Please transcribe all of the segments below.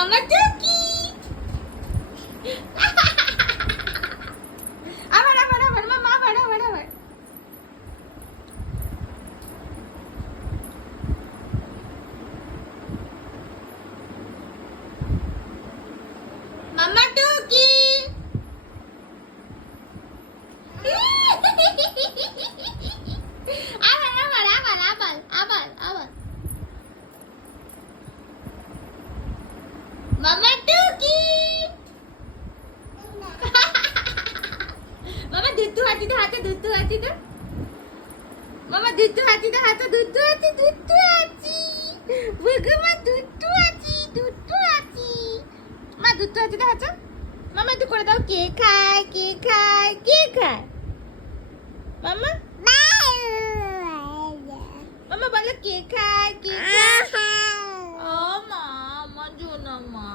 মামা টুকি আবার আবার আবার মামা আবার আবার আবার মামা টুকি আবার আবার আবার আবার আবার আবার মামা টুকি মামা দুধু হাতি দে হাতে দুধু হাতি দে মামা দুধু হাতি দে হাতে দুধু হাতি বুগু মা দুধু হাতি মা দুধু হাতি দে হাতে মামা একটু করে দাও কে খায় কে খায় কে খায় মামা মামা বলো কে খায় কে খায় ও মা আমার জন্য মা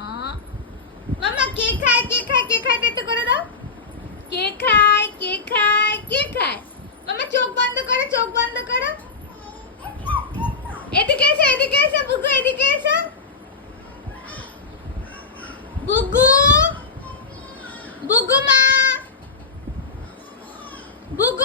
মামা কে খায় কে খায় কে খায় একটু করে দাও কে খায় কে খায় কে খায় মামা চোখ বন্ধ করো এদিকে এসো বুগু এদিকে এসো বুগু বুগু মা বুগু